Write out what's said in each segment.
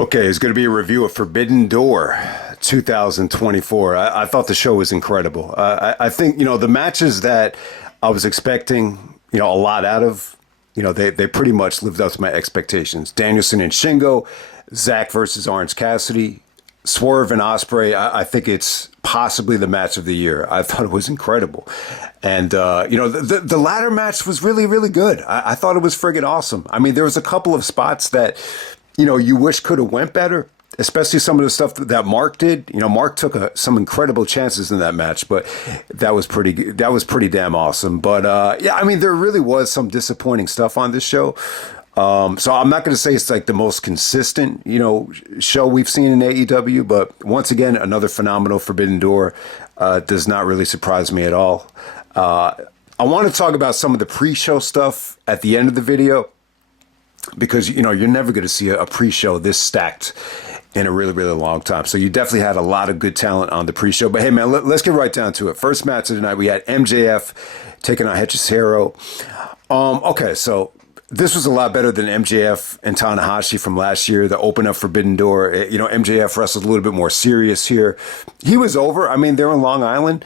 Okay, it's going to be a review of Forbidden Door 2024. I thought the show was incredible. I think, the matches that I was expecting, a lot out of, they pretty much lived up to my expectations. Danielson and Shingo, Zack versus Orange Cassidy, Swerve and Ospreay. I think it's possibly the match of the year. I thought it was incredible. And, the latter match was really, really good. I thought it was friggin' awesome. I mean, there was a couple of spots that, you wish could have went better, especially some of the stuff that Mark did. Mark took some incredible chances in that match, but that was pretty damn awesome. But, there really was some disappointing stuff on this show. So I'm not going to say it's like the most consistent, show we've seen in AEW, but once again, another phenomenal Forbidden Door. Does not really surprise me at all. I want to talk about some of the pre-show stuff at the end of the video, because, you're never going to see a pre-show this stacked in a really, really long time. So you definitely had a lot of good talent on the pre-show. But hey, man, let's get right down to it. First match of the night, we had MJF taking on Hechicero. Okay, so this was a lot better than MJF and Tanahashi from last year, the open up Forbidden Door. MJF wrestled a little bit more serious here. He was over. I mean, they're in Long Island.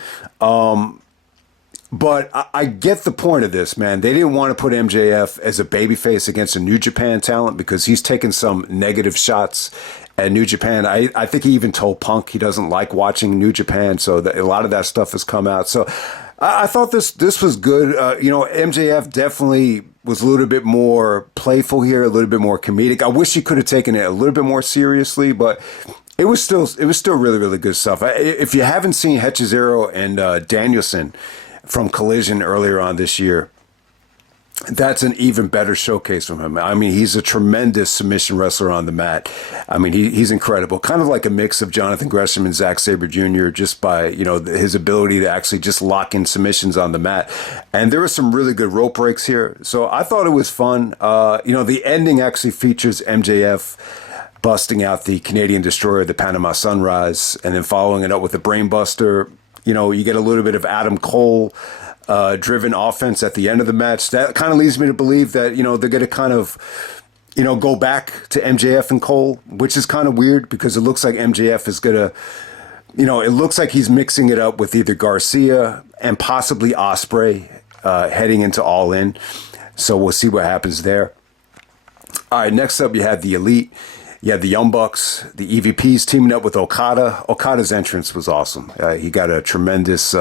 But I get the point of this, man. They didn't want to put MJF as a babyface against a New Japan talent because he's taken some negative shots at New Japan. I think he even told Punk he doesn't like watching New Japan, so a lot of that stuff has come out. So I thought this was good. MJF definitely was a little bit more playful here, a little bit more comedic. I wish he could have taken it a little bit more seriously, but it was still really, really good stuff. If you haven't seen Hechicero and Danielson from Collision earlier on this year, that's an even better showcase from him. I mean, he's a tremendous submission wrestler on the mat. I mean, he's incredible. Kind of like a mix of Jonathan Gresham and Zack Sabre Jr. just by, his ability to actually just lock in submissions on the mat. And there were some really good rope breaks here. So I thought it was fun. The ending actually features MJF busting out the Canadian Destroyer, the Panama Sunrise, and then following it up with a Brainbuster. You get a little bit of Adam Cole driven offense at the end of the match. That kind of leads me to believe that, they're going to kind of, go back to MJF and Cole, which is kind of weird because it looks like MJF is going to, it looks like he's mixing it up with either Garcia and possibly Ospreay heading into All In. So we'll see what happens there. All right, next up you have the Elite. You had the Young Bucks, the EVPs teaming up with Okada. Okada's entrance was awesome. He got a tremendous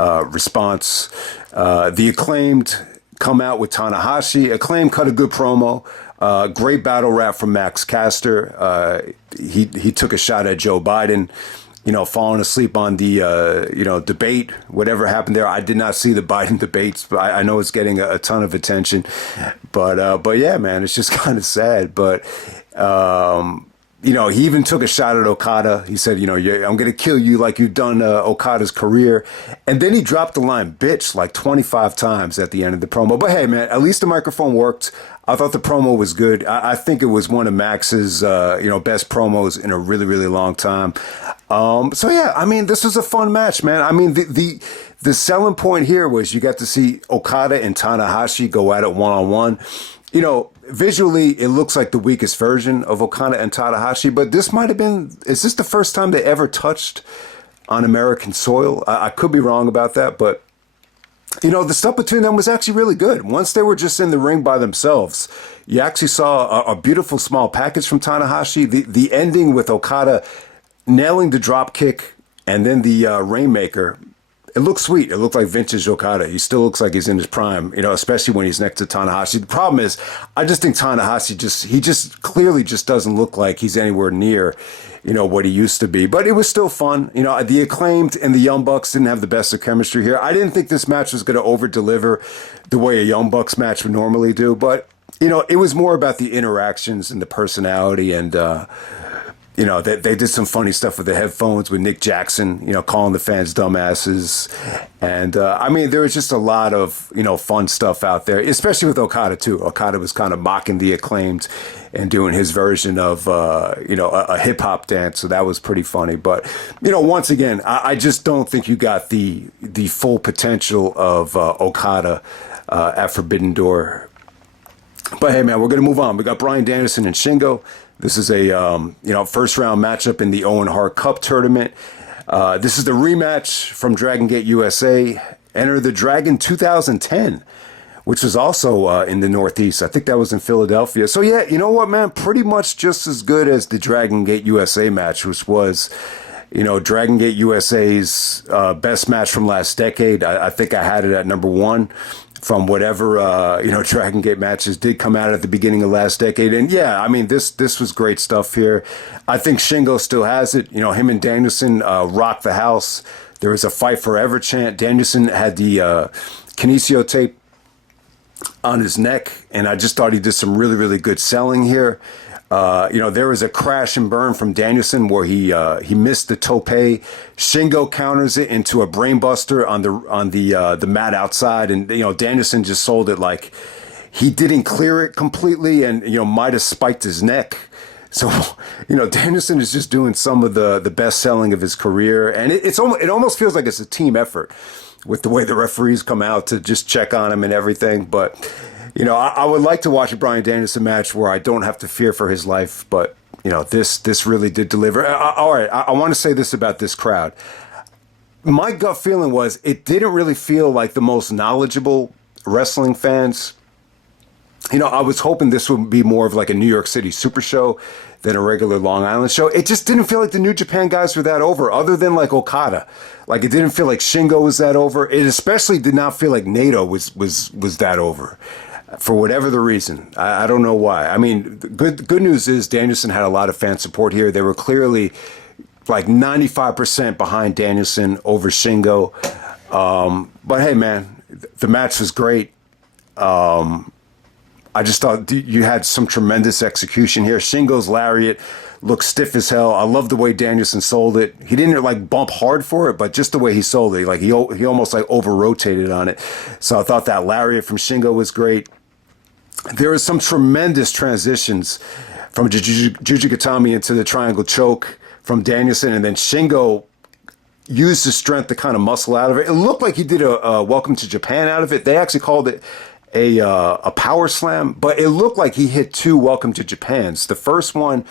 response. The Acclaimed come out with Tanahashi. Acclaimed cut a good promo. Great battle rap from Max Caster. He took a shot at Joe Biden, falling asleep on the, debate, whatever happened there. I did not see the Biden debates, but I know it's getting a ton of attention. But yeah, man, it's just kind of sad. But he even took a shot at Okada. He said, I'm going to kill you like you've done Okada's career. And then he dropped the line, bitch, like 25 times at the end of the promo. But hey, man, at least the microphone worked. I thought the promo was good. I think it was one of Max's, best promos in a really, really long time. So yeah, I mean, this was a fun match, man. I mean, the selling point here was you got to see Okada and Tanahashi go at it one-on-one. Visually, it looks like the weakest version of Okada and Tanahashi, but this might have been, is this the first time they ever touched on American soil? I could be wrong about that, but, the stuff between them was actually really good. Once they were just in the ring by themselves, you actually saw a beautiful small package from Tanahashi. The ending with Okada nailing the drop kick and then the Rainmaker, it looks sweet. It looked like vintage Okada. He still looks like he's in his prime, especially when he's next to Tanahashi. The problem is, I just think Tanahashi he just clearly just doesn't look like he's anywhere near, what he used to be. But it was still fun. The Acclaimed and the Young Bucks didn't have the best of chemistry here. I didn't think this match was going to over-deliver the way a Young Bucks match would normally do. But, it was more about the interactions and the personality and, they did some funny stuff with the headphones with Nick Jackson, calling the fans dumbasses. And, there was just a lot of, fun stuff out there, especially with Okada, too. Okada was kind of mocking the Acclaimed and doing his version of, a hip-hop dance. So that was pretty funny. But, once again, I just don't think you got the full potential of Okada at Forbidden Door. But, hey, man, we're going to move on. We got Bryan Danielson and Shingo This is a first round matchup in the Owen Hart Cup tournament. This is the rematch from Dragon Gate USA. Enter the Dragon 2010, which was also in the Northeast. I think that was in Philadelphia. So yeah, you know what, man? Pretty much just as good as the Dragon Gate USA match, which was, Dragon Gate USA's best match from last decade. I think I had it at number one from whatever, Dragon Gate matches did come out at the beginning of last decade. And yeah, I mean, this was great stuff here. I think Shingo still has it. Him and Danielson rocked the house. There was a fight forever chant. Danielson had the kinesio tape on his neck, and I just thought he did some really, really good selling here. There was a crash and burn from Danielson where he missed the tope. Shingo counters it into a brainbuster on the mat outside, and Danielson just sold it like he didn't clear it completely, and might have spiked his neck. So Danielson is just doing some of the best selling of his career, and it almost feels like it's a team effort with the way the referees come out to just check on him and everything. But I would like to watch a Bryan Danielson match where I don't have to fear for his life. But this really did deliver. All right, I want to say this about this crowd. My gut feeling was it didn't really feel like the most knowledgeable wrestling fans. I was hoping this would be more of like a New York City Super Show than a regular Long Island show. It just didn't feel like the New Japan guys were that over, other than like Okada. Like, it didn't feel like Shingo was that over. It especially did not feel like Naito was that over, for whatever the reason. I don't know why. I mean, good news is Danielson had a lot of fan support here. They were clearly like 95% behind Danielson over Shingo. But hey, man, the match was great. I just thought you had some tremendous execution here. Shingo's lariat looked stiff as hell. I love the way Danielson sold it. He didn't like bump hard for it, but just the way he sold it, like he almost like over rotated on it. So I thought that lariat from Shingo was great. There was some tremendous transitions from Jujikatami into the triangle choke from Danielson, and then Shingo used his strength to kind of muscle out of it. It looked like he did a Welcome to Japan out of it. They actually called it a power slam, but it looked like he hit two Welcome to Japans. The first one,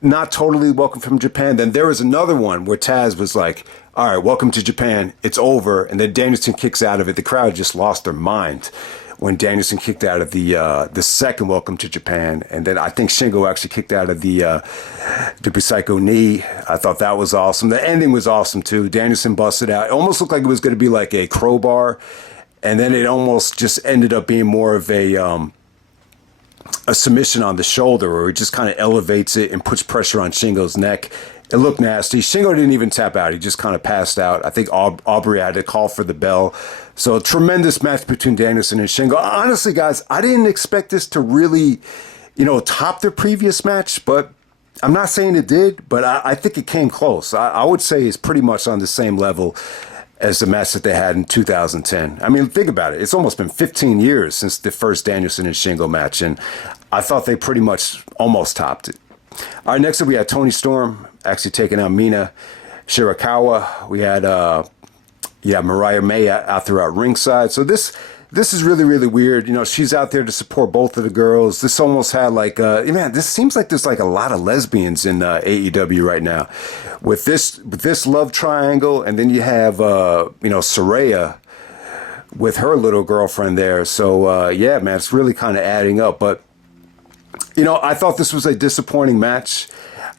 not totally Welcome from Japan. Then there was another one where Taz was like, all right, Welcome to Japan, it's over. And then Danielson kicks out of it. The crowd just lost their mind when Danielson kicked out of the second Welcome to Japan. And then I think Shingo actually kicked out of the Psycho knee. I thought that was awesome. The ending was awesome too. Danielson busted out. It almost looked like it was going to be like a crowbar. And then it almost just ended up being more of a submission on the shoulder, where he just kind of elevates it and puts pressure on Shingo's neck. It looked nasty. Shingo didn't even tap out. He just kind of passed out. I think Ospreay had to call for the bell. So a tremendous match between Danielson and Shingo. Honestly, guys, I didn't expect this to really, top their previous match, but I'm not saying it did, but I think it came close. I would say it's pretty much on the same level as the match that they had in 2010. I mean, think about it. It's almost been 15 years since the first Danielson and Shingo match, and I thought they pretty much almost topped it. All right, next up we had Toni Storm actually taking out Mina. Shirakawa. We had Mariah May out there at ringside. So this is really, really weird. She's out there to support both of the girls. This almost had like, man, this seems like there's like a lot of lesbians in AEW right now with this love triangle. And then you have, Saraya with her little girlfriend there. So, yeah, man, it's really kind of adding up. But, I thought this was a disappointing match.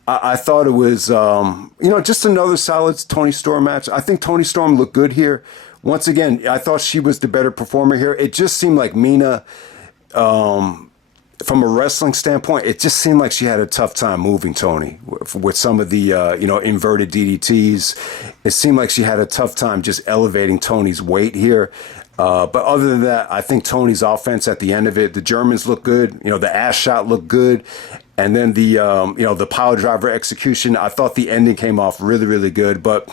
I thought it was, just another solid Toni Storm match. I think Toni Storm looked good here. Once again, I thought she was the better performer here. It just seemed like Mina, from a wrestling standpoint, it just seemed like she had a tough time moving Toni with some of the, inverted DDTs. It seemed like she had a tough time just elevating Toni's weight here. But other than that, I think Toni's offense at the end of it, the Germans look good. The ass shot looked good. And then the pile driver execution, I thought the ending came off really, really good. But,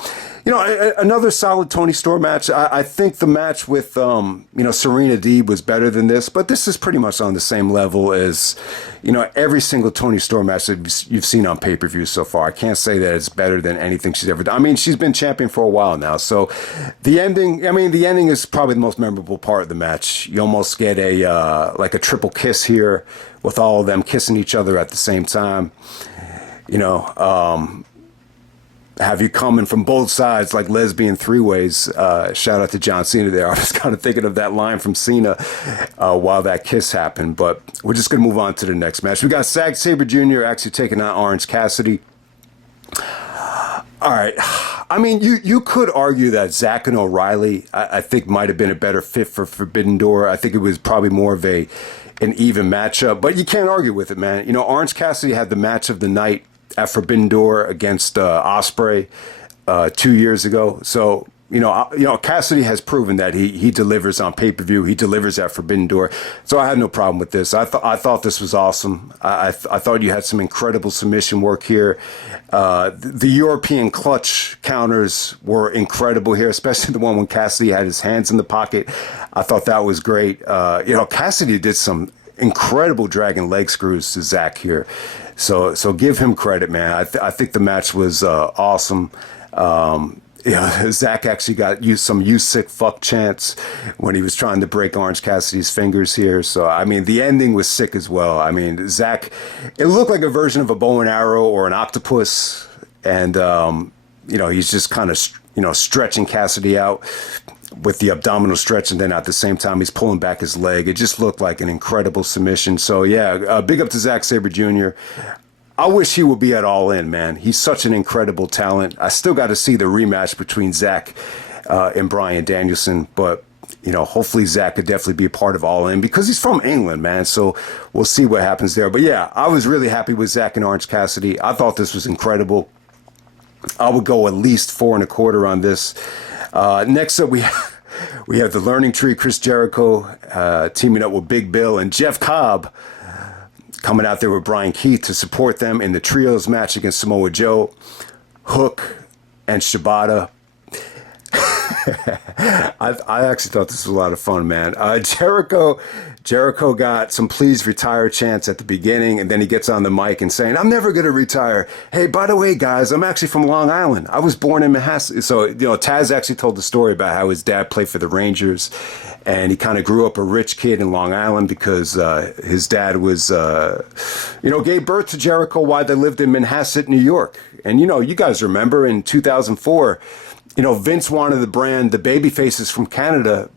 Another solid Tony Storm match. I think the match with, Serena Deeb was better than this, but this is pretty much on the same level as, every single Tony Storm match that you've seen on pay-per-view so far. I can't say that it's better than anything she's ever done. I mean, she's been champion for a while now, so the ending is probably the most memorable part of the match. You almost get a triple kiss here with all of them kissing each other at the same time. Have you coming from both sides like lesbian three-ways. Shout out to John Cena there. I was kind of thinking of that line from Cena while that kiss happened. But we're just going to move on to the next match. We got Sabre Jr. actually taking on Orange Cassidy. All right. I mean, you could argue that Zack and O'Reilly, I think, might have been a better fit for Forbidden Door. I think it was probably more of an even matchup. But you can't argue with it, man. Orange Cassidy had the match of the night at Forbidden Door against Ospreay 2 years ago. So, Cassidy has proven that he delivers on pay-per-view. He delivers at Forbidden Door. So I had no problem with this. I thought this was awesome. I thought you had some incredible submission work here. The European clutch counters were incredible here, especially the one when Cassidy had his hands in the pocket. I thought that was great. Cassidy did some incredible dragon leg screws to Zack here. So give him credit, man. I think the match was awesome. Zack actually got some "you sick fuck" chants when he was trying to break Orange Cassidy's fingers here. So, I mean, the ending was sick as well. I mean, Zack, it looked like a version of a bow and arrow or an octopus. And, he's just kind of, stretching Cassidy out with the abdominal stretch, and then at the same time he's pulling back his leg. It just looked like an incredible submission. So yeah, big up to Zack Sabre Jr. I wish he would be at All In, man. He's such an incredible talent. I still got to see the rematch between Zack and Bryan Danielson, but hopefully Zack could definitely be a part of All In because he's from England, man. So we'll see what happens there. But yeah, I was really happy with Zack and Orange Cassidy. I thought this was incredible. I would go at least 4.25 on this. Next up, we have the Learning Tree, Chris Jericho teaming up with Big Bill and Jeff Cobb coming out there with Brian Keith to support them in the trios match against Samoa Joe, Hook, and Shibata. I actually thought this was a lot of fun, man. Jericho got some "please retire" chants at the beginning, and then he gets on the mic and saying, "I'm never going to retire. Hey, by the way, guys, I'm actually from Long Island. I was born in Manhattan." So, Taz actually told the story about how his dad played for the Rangers, and he kind of grew up a rich kid in Long Island because his dad was, gave birth to Jericho while they lived in Manhasset, New York. And, you guys remember in 2004, Vince wanted the brand, the baby faces from Canada,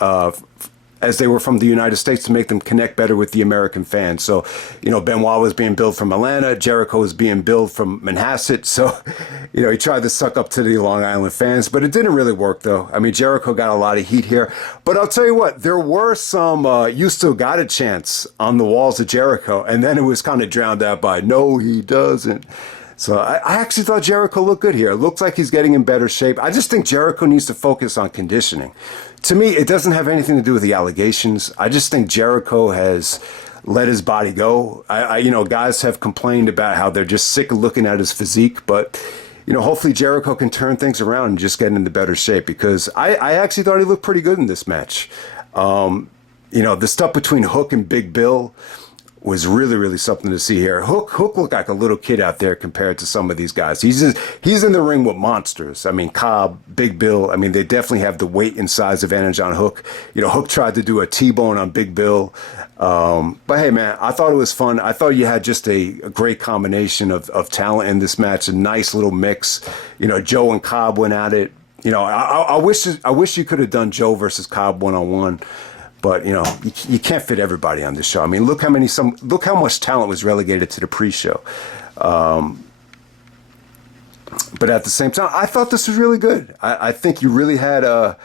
as they were from the United States, to make them connect better with the American fans. So, Benoit was being billed from Atlanta. Jericho was being billed from Manhasset. So, he tried to suck up to the Long Island fans, but it didn't really work, though. I mean, Jericho got a lot of heat here. But I'll tell you what, there were some "you still got a chance" on the walls of Jericho, and then it was kind of drowned out by "no, he doesn't." So I actually thought Jericho looked good here. It looks like he's getting in better shape. I just think Jericho needs to focus on conditioning. To me, it doesn't have anything to do with the allegations. I just think Jericho has let his body go. Guys have complained about how they're just sick of looking at his physique, but hopefully Jericho can turn things around and just get into better shape, because I actually thought he looked pretty good in this match. The stuff between Hook and Big Bill was really, really something to see here. Hook looked like a little kid out there compared to some of these guys. He's in the ring with monsters. I mean, Cobb, Big Bill, I mean, they definitely have the weight and size advantage on Hook. Hook tried to do a T-bone on Big Bill. But hey, man, I thought it was fun. I thought you had just a great combination of talent in this match, a nice little mix. Joe and Cobb went at it. I wish you could have done Joe versus Cobb one-on-one. But, you can't fit everybody on this show. I mean, look how much talent was relegated to the pre-show. But at the same time, I thought this was really good. I think you really had I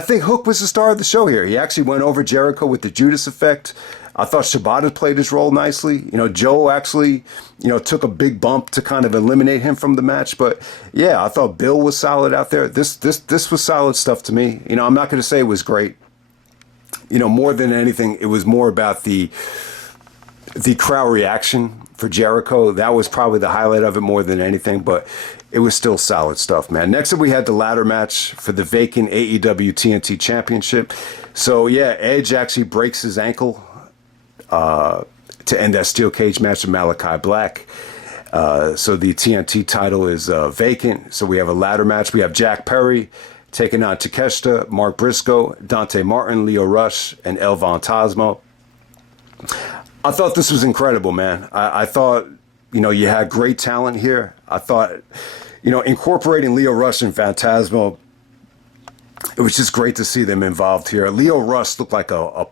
think Hook was the star of the show here. He actually went over Jericho with the Judas effect. I thought Shibata played his role nicely. Joe actually, took a big bump to kind of eliminate him from the match. But yeah, I thought Bill was solid out there. This was solid stuff to me. I'm not going to say it was great. More than anything, it was more about the the crowd reaction for Jericho, that was probably the highlight of it more than anything, but it was still solid stuff, man. Next up, we had the ladder match for the vacant AEW TNT Championship. So, yeah, Edge actually breaks his ankle to end that steel cage match with Malachi Black. So the TNT title is vacant. So we have a ladder match. We have Jack Perry taking on Takeshita, Mark Briscoe, Dante Martin, Leo Rush, and El Phantasmo. I thought this was incredible, man. I thought, you had great talent here. I thought, incorporating Leo Rush and Phantasmo, it was just great to see them involved here. Leo Rush looked like a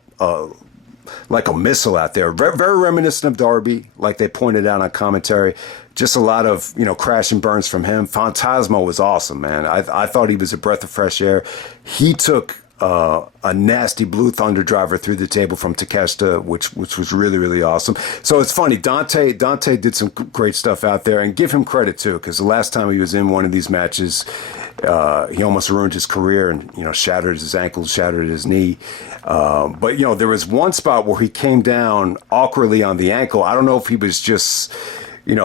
missile out there. Very, very reminiscent of Darby, like they pointed out on commentary. Just a lot of, crash and burns from him. Phantasmo was awesome, man. I thought he was a breath of fresh air. He took a nasty Blue Thunder driver through the table from Takeshita, which was really, really awesome. So it's funny, Dante did some great stuff out there, and give him credit too, because the last time he was in one of these matches, he almost ruined his career and, shattered his ankle, shattered his knee. But, there was one spot where he came down awkwardly on the ankle. I don't know if he was just,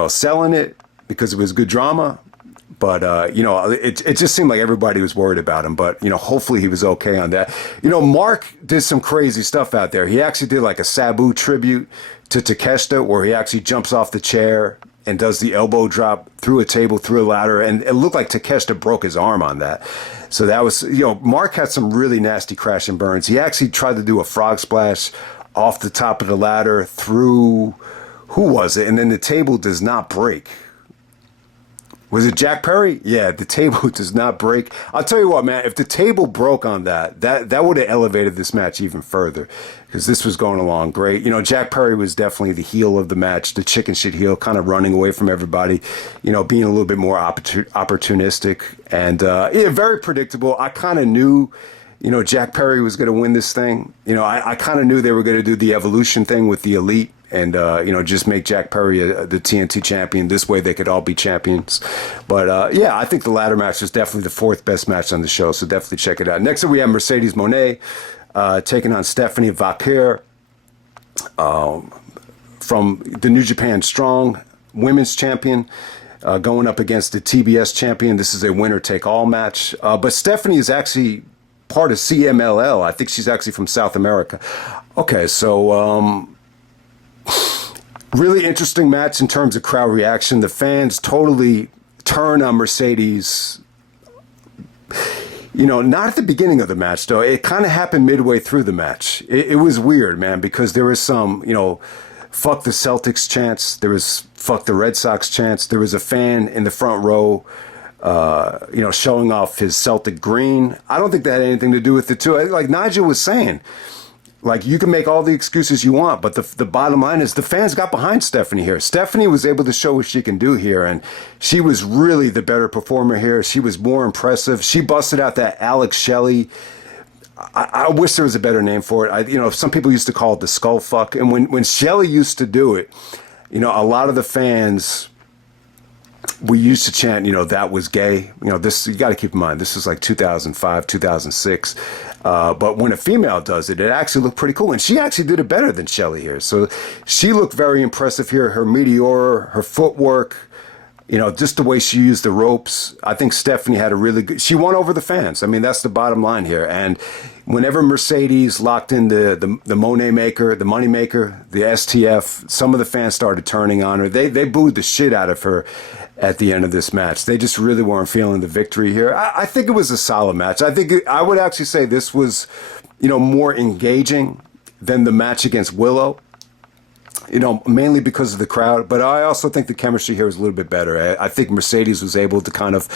selling it because it was good drama. But, it just seemed like everybody was worried about him. But, hopefully he was okay on that. Mark did some crazy stuff out there. He actually did like a Sabu tribute to Takeshita, where he actually jumps off the chair and does the elbow drop through a table, through a ladder. And it looked like Takeshita broke his arm on that. So that was, Mark had some really nasty crash and burns. He actually tried to do a frog splash off the top of the ladder through, who was it? And then the table does not break. Was it Jack Perry? Yeah, the table does not break. I'll tell you what, man, if the table broke on that would have elevated this match even further, because this was going along great. Jack Perry was definitely the heel of the match, the chicken shit heel, kind of running away from everybody, being a little bit more opportunistic, and very predictable. I kind of knew, Jack Perry was going to win this thing. I kind of knew they were going to do the evolution thing with the Elite. And, just make Jack Perry the TNT champion. This way they could all be champions. But, I think the ladder match was definitely the fourth best match on the show. So definitely check it out. Next up, we have Mercedes Mone taking on Stephanie Vaquer from the New Japan Strong Women's Champion. Going up against the TBS champion. This is a winner-take-all match. But Stephanie is actually part of CMLL. I think she's actually from South America. Okay, so... really interesting match in terms of crowd reaction. The fans totally turn on Mercedes. Not at the beginning of the match, though. It kind of happened midway through the match. It was weird, man, because there was some, fuck the Celtics chants. There was fuck the Red Sox chants. There was a fan in the front row, showing off his Celtic green. I don't think that had anything to do with it, too. Like Nigel was saying, like, you can make all the excuses you want, but the bottom line is the fans got behind Stephanie here. Stephanie was able to show what she can do here, and she was really the better performer here. She was more impressive. She busted out that Alex Shelley. I wish there was a better name for it. Some people used to call it the skull fuck. And when Shelley used to do it, a lot of the fans, we used to chant, that was gay. This, you got to keep in mind, this is like 2005, 2006. But when a female does it, it actually looked pretty cool. And she actually did it better than Shelley here. So she looked very impressive here. Her meteor, her footwork, just the way she used the ropes. I think Stephanie had a really good, she won over the fans. I mean, that's the bottom line here. And whenever Mercedes locked in the Mone maker, the money maker, the STF, some of the fans started turning on her. They booed the shit out of her at the end of this match. They just really weren't feeling the victory here. I think it was a solid match. I would actually say this was, more engaging than the match against Willow. Mainly because of the crowd, but I also think the chemistry here was a little bit better. I think Mercedes was able to kind of,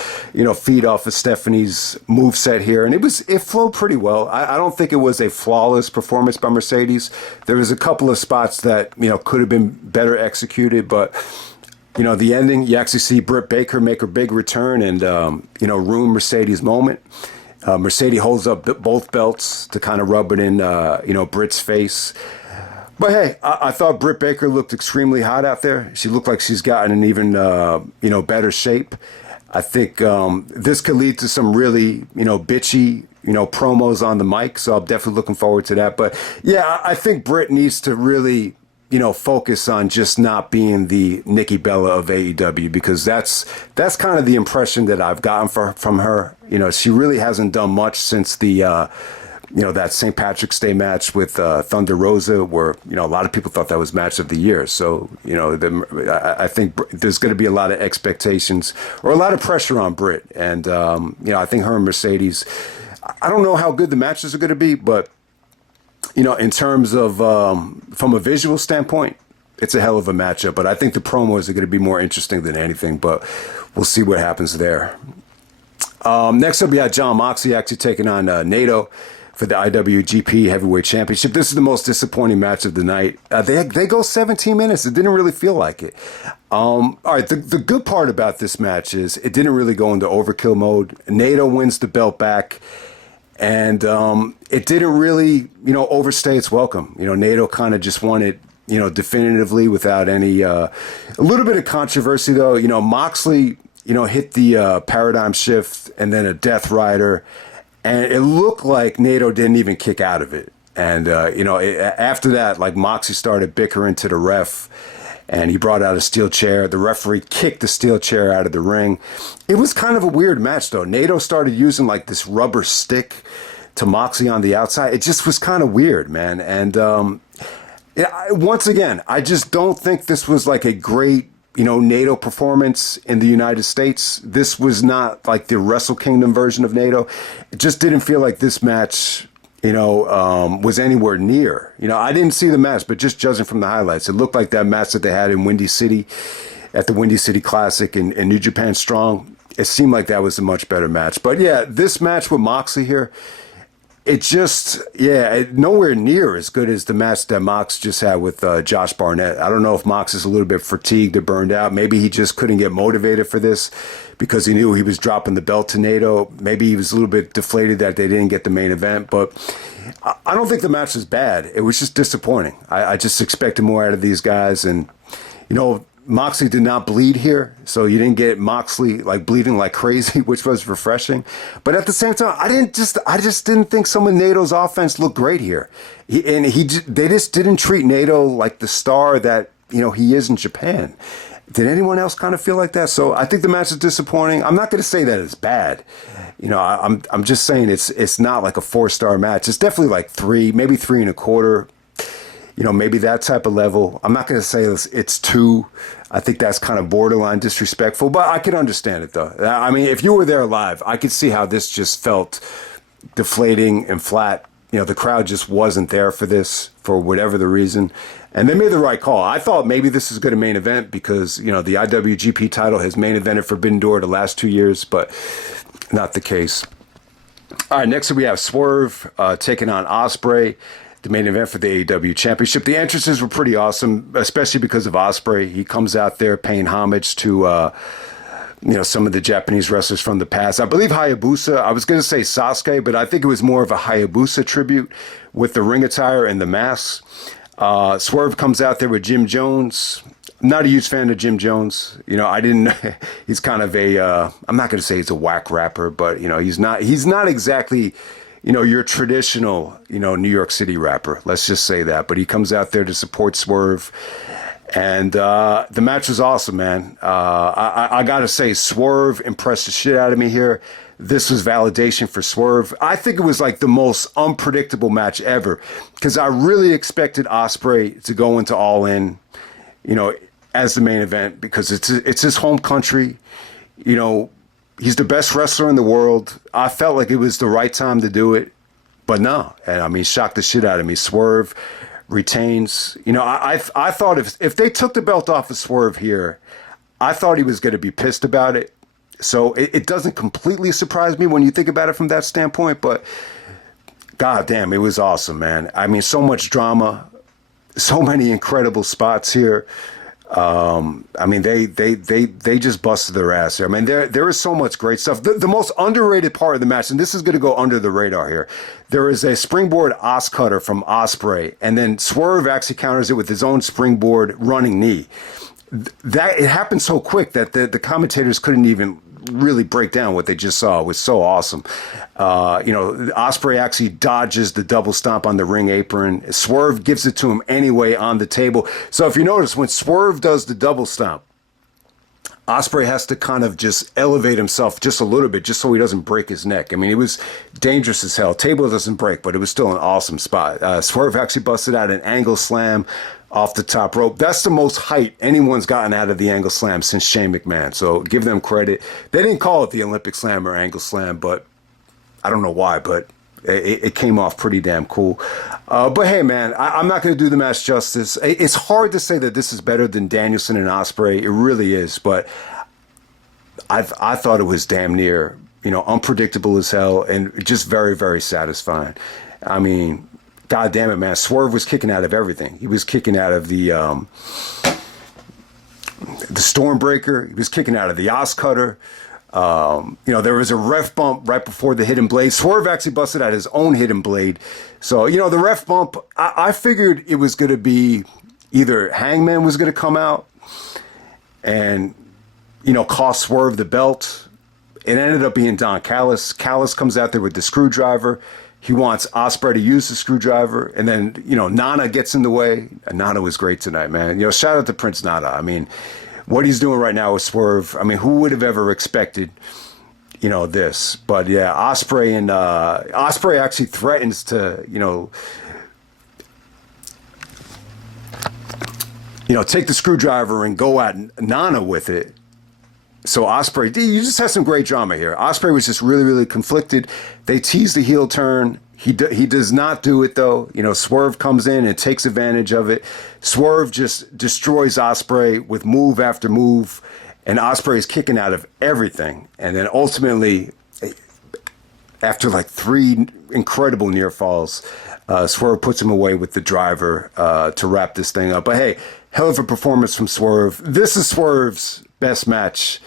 feed off of Stephanie's moveset here, and it flowed pretty well. I don't think it was a flawless performance by Mercedes. There was a couple of spots that, could have been better executed, but, the ending, you actually see Britt Baker make her big return and, ruin Mercedes' moment. Mercedes holds up both belts to kind of rub it in, Britt's face. But hey, I thought Britt Baker looked extremely hot out there. She looked like she's gotten in even, better shape. I think this could lead to some really, bitchy, promos on the mic. So I'm definitely looking forward to that. But yeah, I think Britt needs to really, focus on just not being the Nikki Bella of AEW, because that's kind of the impression that I've gotten from her. She really hasn't done much since the that St. Patrick's Day match with Thunder Rosa, where a lot of people thought that was match of the year. So I think there's going to be a lot of expectations or a lot of pressure on Britt, and I think her and Mercedes. I don't know how good the matches are going to be, but in terms of from a visual standpoint, it's a hell of a matchup. But I think the promos are going to be more interesting than anything. But we'll see what happens there. Next up, we got Jon Moxley actually taking on Naito for the IWGP Heavyweight Championship. This is the most disappointing match of the night. They go 17 minutes. It didn't really feel like it. All right, the good part about this match is it didn't really go into overkill mode. Naito wins the belt back. And it didn't really, overstay its welcome. Naito kind of just won it, definitively without any, a little bit of controversy though. Moxley, hit the paradigm shift and then a Death Rider. And it looked like Naito didn't even kick out of it. And, after that, like Moxley started bickering to the ref. And he brought out a steel chair. The referee kicked the steel chair out of the ring. It was kind of a weird match, though. Naito started using like this rubber stick to Moxley on the outside. It just was kind of weird, man. And once again, I just don't think this was like a great, Naito performance in the United States. This was not like the Wrestle Kingdom version of Naito. It just didn't feel like this match was anywhere near. I didn't see the match, but just judging from the highlights, it looked like that match that they had in Windy City at the Windy City Classic in New Japan Strong. It seemed like that was a much better match. But yeah, this match with Moxley here, it just, nowhere near as good as the match that Mox just had with Josh Barnett. I don't know if Mox is a little bit fatigued or burned out. Maybe he just couldn't get motivated for this because he knew he was dropping the belt to Naito. Maybe he was a little bit deflated that they didn't get the main event. But I don't think the match was bad. It was just disappointing. I just expected more out of these guys. And, Moxley did not bleed here, so you didn't get Moxley like bleeding like crazy, which was refreshing. But at the same time, I just didn't think some of Nato's offense looked great here. They just didn't treat Naito like the star that he is in Japan. Did anyone else kind of feel like that? So I think the match is disappointing. I'm not going to say that it's bad. I'm just saying it's not like a 4-star match. It's definitely like 3, maybe 3.25. Maybe that type of level. I'm not going to say it's 2. I think that's kind of borderline disrespectful, but I can understand it, though. I mean, if you were there live, I could see how this just felt deflating and flat. The crowd just wasn't there for this for whatever the reason. And they made the right call. I thought maybe this is going to main event because, the IWGP title has main evented Forbidden Door the last 2 years, but not the case. All right, next we have Swerve taking on Ospreay, the main event for the AEW Championship. The entrances were pretty awesome, especially because of Ospreay. He comes out there paying homage to, some of the Japanese wrestlers from the past. I believe Hayabusa, I was going to say Sasuke, but I think it was more of a Hayabusa tribute with the ring attire and the mask. Swerve comes out there with Jim Jones. I'm not a huge fan of Jim Jones. He's kind of I'm not going to say he's a whack rapper, but, he's not exactly, your traditional, New York City rapper. Let's just say that. But he comes out there to support Swerve. And the match was awesome, man. I got to say, Swerve impressed the shit out of me here. This was validation for Swerve. I think it was like the most unpredictable match ever because I really expected Ospreay to go into All In, as the main event because it's his home country. He's the best wrestler in the world. I felt like it was the right time to do it, but no. And I mean, shocked the shit out of me. Swerve retains. I thought if they took the belt off of Swerve here, I thought he was going to be pissed about it. So it doesn't completely surprise me when you think about it from that standpoint, but goddamn, it was awesome, man. I mean, so much drama, so many incredible spots here. I mean, they just busted their ass here. I mean, there is so much great stuff. The most underrated part of the match, and this is going to go under the radar here, there is a springboard Os cutter from Ospreay, and then Swerve actually counters it with his own springboard running knee. That it happened so quick that the commentators couldn't even really break down what they just saw. It was so awesome. Ospreay actually dodges the double stomp on the ring apron. Swerve gives it to him anyway on the table. So if you notice, when Swerve does the double stomp, Ospreay has to kind of just elevate himself just a little bit just so he doesn't break his neck. I mean, it was dangerous as hell. Table doesn't break, but it was still an awesome spot. Swerve actually busted out an angle slam off the top rope. That's the most height anyone's gotten out of the angle slam since Shane McMahon. So give them credit. They didn't call it the Olympic slam or angle slam, but I don't know why, but it came off pretty damn cool. But hey, man, I'm not going to do the match justice. It's hard to say that this is better than Danielson and Ospreay. It really is. But I thought it was damn near, unpredictable as hell and just very, very satisfying. I mean, God damn it, man. Swerve was kicking out of everything. He was kicking out of the Stormbreaker. He was kicking out of the Os Cutter. There was a ref bump right before the hidden blade. Swerve actually busted out his own hidden blade. So, the ref bump, I figured it was going to be either Hangman was going to come out and, cost Swerve the belt. It ended up being Don Callis. Callis comes out there with the screwdriver. He wants Ospreay to use the screwdriver. And then, Nana gets in the way. And Nana was great tonight, man. Shout out to Prince Nana. I mean, what he's doing right now with Swerve, I mean, who would have ever expected, this? But yeah, Ospreay actually threatens to, take the screwdriver and go at Nana with it. So Ospreay, you just had some great drama here. Ospreay was just really, really conflicted. They teased the heel turn. He does not do it, though. Swerve comes in and takes advantage of it. Swerve just destroys Ospreay with move after move, and Ospreay is kicking out of everything. And then ultimately, after like 3 incredible near falls, Swerve puts him away with the driver to wrap this thing up. But hey, hell of a performance from Swerve. This is Swerve's best match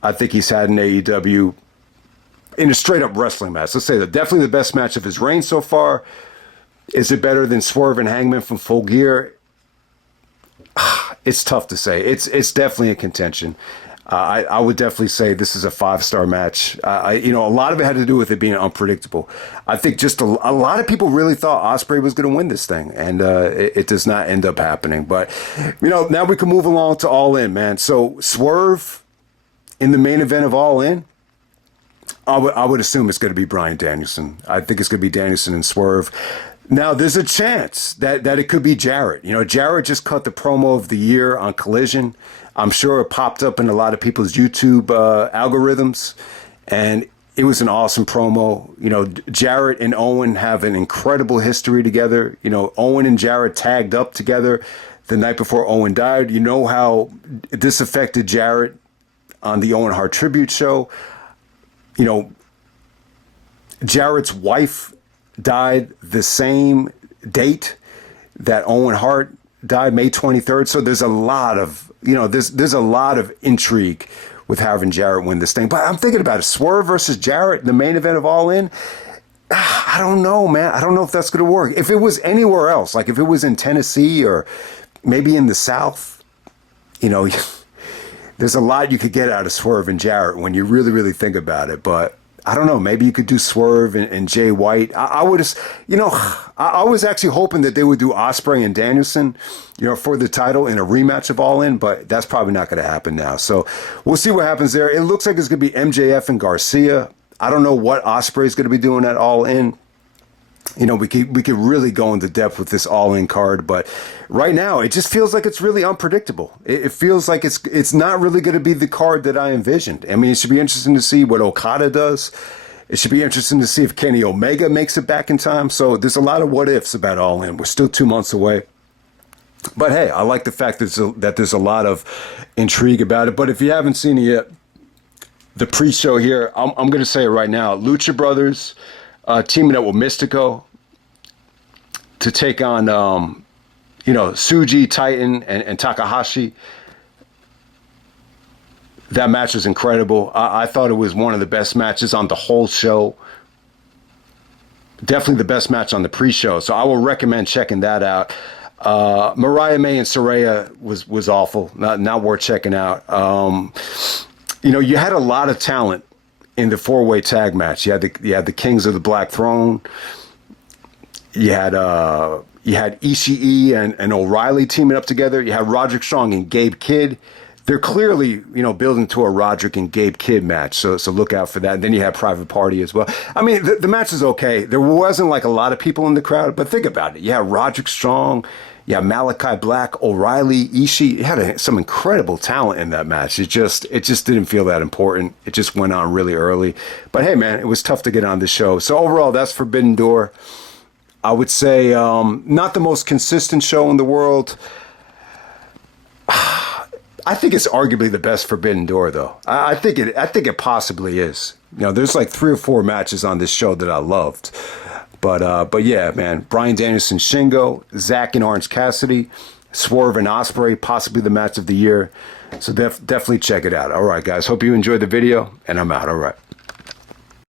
I think he's had in AEW. In a straight-up wrestling match. Let's say that definitely the best match of his reign so far. Is it better than Swerve and Hangman from Full Gear? It's tough to say. It's definitely a contention. I would definitely say this is a 5-star match. A lot of it had to do with it being unpredictable. I think just a lot of people really thought Ospreay was going to win this thing, and it does not end up happening. But, now we can move along to All In, man. So Swerve in the main event of All In, I would assume it's going to be Bryan Danielson. I think it's going to be Danielson and Swerve. Now, there's a chance that it could be Jarrett. Jarrett just cut the promo of the year on Collision. I'm sure it popped up in a lot of people's YouTube algorithms, and it was an awesome promo. Jarrett and Owen have an incredible history together. Owen and Jarrett tagged up together the night before Owen died. You know how this affected Jarrett on the Owen Hart tribute show. Jarrett's wife died the same date that Owen Hart died, May 23rd. So there's a lot of, there's a lot of intrigue with having Jarrett win this thing. But I'm thinking about it. Swerve versus Jarrett in the main event of All In. I don't know, man. I don't know if that's going to work. If it was anywhere else, like if it was in Tennessee or maybe in the South, there's a lot you could get out of Swerve and Jarrett when you really, really think about it. But I don't know. Maybe you could do Swerve and Jay White. I would have, I was actually hoping that they would do Ospreay and Danielson, for the title in a rematch of All In, but that's probably not going to happen now. So we'll see what happens there. It looks like it's going to be MJF and Garcia. I don't know what Ospreay is going to be doing at All In. We could really go into depth with this All In card, but right now it just feels like it's really unpredictable. It feels like it's not really going to be the card that I envisioned. I mean, it should be interesting to see what Okada does. It should be interesting to see if Kenny Omega makes it back in time. So there's a lot of what ifs about All In. We're still 2 months away. But hey, I like the fact that there's a lot of intrigue about it. But if you haven't seen it yet, the pre-show here, I'm going to say it right now. Lucha Brothers teaming up with Mystico to take on, Tsuji, Titan, and Takahashi. That match was incredible. I thought it was one of the best matches on the whole show. Definitely the best match on the pre-show. So I will recommend checking that out. Mariah May and Saraya was awful. Not worth checking out. you know, you had a lot of talent in the four-way tag match. You had the Kings of the Black Throne. You had Ishii and O'Reilly teaming up together. You had Roderick Strong and Gabe Kidd. They're clearly, you know, building to a Roderick and Gabe Kidd match, so look out for that. And then you had Private Party as well. I mean, the match is okay. There wasn't like a lot of people in the crowd, but think about it. You had Roderick Strong, you had Malachi Black, O'Reilly, Ishii. You had some incredible talent in that match. It just didn't feel that important. It just went on really early. But hey, man, it was tough to get on the show. So overall, that's Forbidden Door. I would say not the most consistent show in the world. I think it's arguably the best Forbidden Door, though. I think it possibly is. You know, there's like 3 or 4 matches on this show that I loved, but yeah, man. Bryan Danielson, Shingo, Zack and Orange Cassidy, Swerve and Ospreay, possibly the match of the year. So definitely check it out. All right, guys. Hope you enjoyed the video, and I'm out. All right.